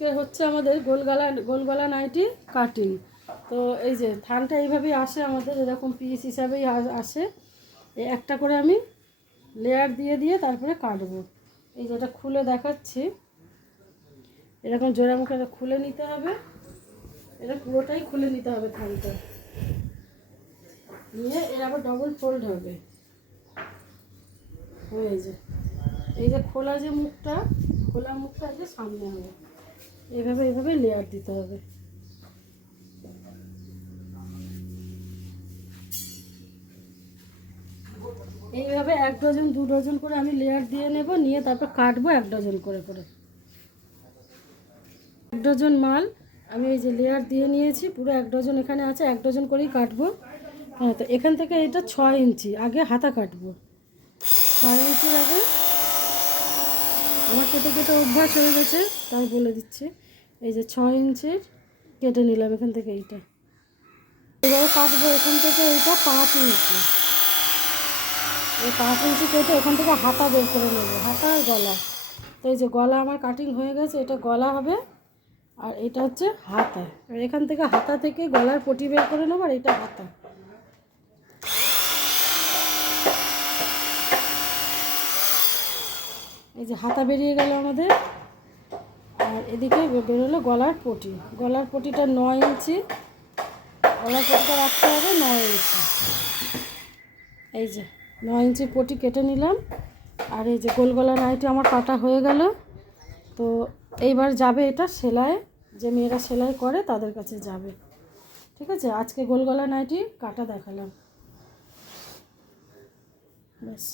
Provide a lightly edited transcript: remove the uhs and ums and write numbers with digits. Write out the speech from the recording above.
হচ্ছে আমাদের গোলগলা nightie cutting. তো এই যে থানটা এইভাবেই আসে আমাদের, এরকম পিস হিসাবেই আসে। একটা করে আমি লেয়ার দিয়ে দিয়ে তারপরে কাটবো। এই যেটা খুলে দেখাচ্ছি, এরকম জোড়া মুখে খুলে নিতে হবে। এটা পুরোটাই খুলে নিতে হবে থানটা, নিয়ে এর আবার ডবল ফোল্ড হবে। এই যে খোলা মুখটা যে সামনে হবে, এইভাবে লেয়ার দিতে হবে। এইভাবে 1 ডজন 2 ডজন করে আমি লেয়ার দিয়ে নেব, নিয়ে তারপর কাটবো 1 ডজন করে। 1 ডজন মাল আমি এই যে লেয়ার দিয়ে নিয়েছি, পুরো 1 ডজন এখানে আছে, 1 ডজন করেই কাটবো। হ্যাঁ, তো এখান থেকে এটা 6 ইঞ্চি আগে হাতা কাটবো। 6 ইঞ্চির আগে আমার কেটে কেটে অভ্যাস হয়ে গেছে, তাই বলে দিচ্ছি। এই যে 6 ইঞ্চির কেটে নিলাম এখান থেকে। এইটা এবারে কাটবো এখান থেকে, এইটা 5 ইঞ্চি। এই 5 ইঞ্চি কেটে এখান থেকে হাতা বের করে নেব, হাতা আর গলা। তো এই যে গলা আমার কাটিং হয়ে গেছে, এটা গলা হবে আর এটা হচ্ছে হাতা। আর এখান থেকে হাতা থেকে গলার পটি বের করে নেব, আর এটা হাতা। এই যে হাতা বেরিয়ে গেল আমাদের, আর এদিকে বেরোলো গলার পটি। গলার পটিটা 9 ইঞ্চি, গলার পটিটা রাখতে হবে 9 ইঞ্চি। এই যে 9 ইঞ্চি পটি কেটে নিলাম। আর এই যে গোল গলা নাইটি আমার কাটা হয়ে গেল। তো এইবার যাবে এটা সেলাই, যে মেয়েরা সেলাই করে তাদের কাছে যাবে। ঠিক আছে, আজকে গোল গলা নাইটি কাটা দেখালাম, ব্যাস।